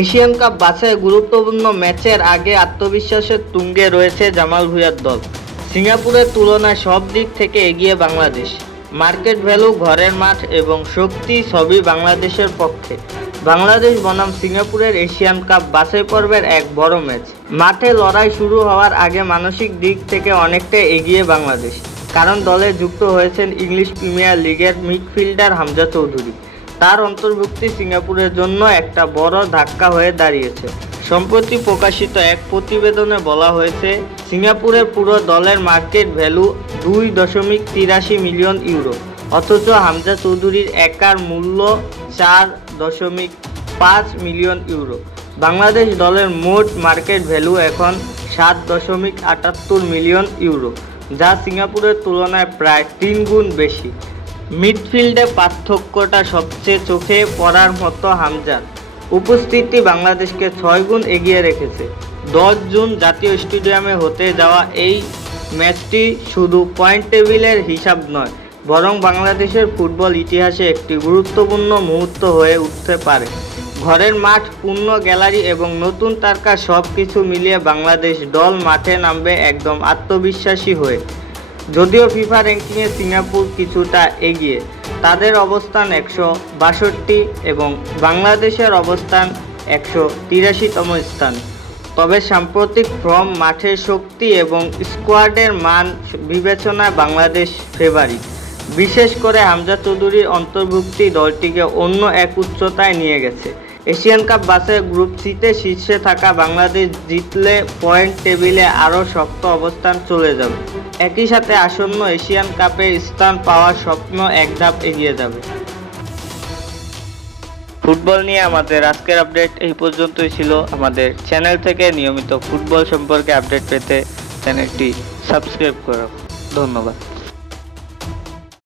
Asian cup বাছাই গুরুত্বপূর্ণ ম্যাচের আগে আত্মবিশ্বাসের তুঙ্গে রয়েছে জামাল ভুঁইয়ার দল। সিঙ্গাপুরের তুলনায় সব দিক থেকে এগিয়ে বাংলাদেশ। মার্কেট ভ্যালু, ঘরের মাঠ এবং শক্তি সবই বাংলাদেশের পক্ষে। বাংলাদেশ বনাম সিঙ্গাপুরের এশিয়ান কাপ বাছাই পর্বের এক বড় ম্যাচ। মাঠে লড়াই শুরু হওয়ার আগে মানসিক দিক থেকে অনেকটা এগিয়ে বাংলাদেশ, কারণ দলে যুক্ত হয়েছেন ইংলিশ প্রিমিয়ার লিগের মিডফিল্ডার হামজা চৌধুরী। তার অন্তর্ভুক্তি সিঙ্গাপুরের জন্য একটা বড় ধাক্কা হয়ে দাঁড়িয়েছে। সম্প্রতি প্রকাশিত এক প্রতিবেদনে বলা হয়েছে, সিঙ্গাপুরের পুরো দলের মার্কেট ভ্যালু 2.83 মিলিয়ন ইউরো, অথচ হামজা চৌধুরীর একার মূল্য 4.5 মিলিয়ন ইউরো। বাংলাদেশ দলের মোট মার্কেট ভ্যালু এখন 7.78 মিলিয়ন ইউরো, যা সিঙ্গাপুরের তুলনায় প্রায় 3 গুণ বেশি। মিডফিল্ডে পার্থক্যটা সবচেয়ে চোখে পড়ার মতো। হামজার উপস্থিতি বাংলাদেশকে 6 গুণ এগিয়ে রেখেছে। 10 জুন জাতীয় স্টেডিয়ামে হতে যাওয়া এই ম্যাচটি শুধু পয়েন্ট টেবিলের হিসাব নয়, বরং বাংলাদেশের ফুটবল ইতিহাসে একটি গুরুত্বপূর্ণ মুহূর্ত হয়ে উঠতে পারে। ঘরের মাঠ, পূর্ণ গ্যালারি এবং নতুন তারকা সব কিছু মিলিয়ে বাংলাদেশ দল মাঠে নামবে একদম আত্মবিশ্বাসী হয়ে। যদিও ফিফা র্যাঙ্কিংয়ে সিঙ্গাপুর কিছুটা এগিয়ে, তাদের অবস্থান 162 এবং বাংলাদেশের অবস্থান 183তম স্থান। তবে সাম্প্রতিক ফর্ম, মাঠের শক্তি এবং স্কোয়াডের মান বিবেচনায় বাংলাদেশ ফেভারিট। বিশেষ করে হামজা চৌধুরীর অন্তর্ভুক্তি দলটিকে অন্য এক উচ্চতায় নিয়ে গেছে। এশিয়ান কাপ বাছাই গ্রুপ সিতে শীর্ষে থাকা বাংলাদেশ জিতলে পয়েন্ট টেবিলে আরও শক্ত অবস্থান চলে যাবে। একই সাথে আসন্ন এশিয়ান কাপে স্থান পাওয়ার স্বপ্ন এক ধাপ এগিয়ে যাবে। ফুটবল নিয়ে আমাদের আজকের আপডেট এই পর্যন্তই ছিল। আমাদের চ্যানেল থেকে নিয়মিত ফুটবল সম্পর্কে আপডেট পেতে চ্যানেলটি সাবস্ক্রাইব করো। ধন্যবাদ।